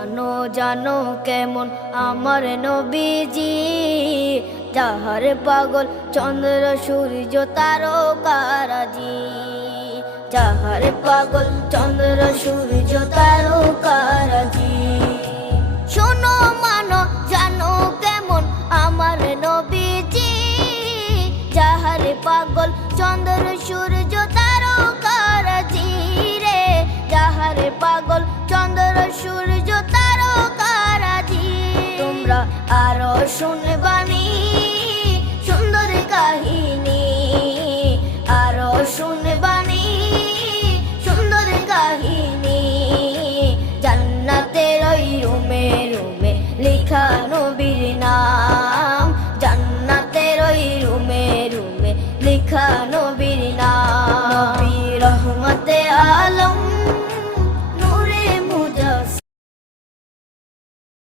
জানো জানো কেমন আমার নবীজি, যাহার পাগল চন্দ্র সূর্য তারকারাজি, যাহার পাগল চন্দ্র সূর্য তারকারাজি। শোনো মানো জানো কেমন আমার নবীজি, যাহার পাগল চন্দ্র সূর্য তারকারাজি রে, যাহার পাগল চন্দ্র সূর্য তারকারাজি। তোমরা আরো শুনে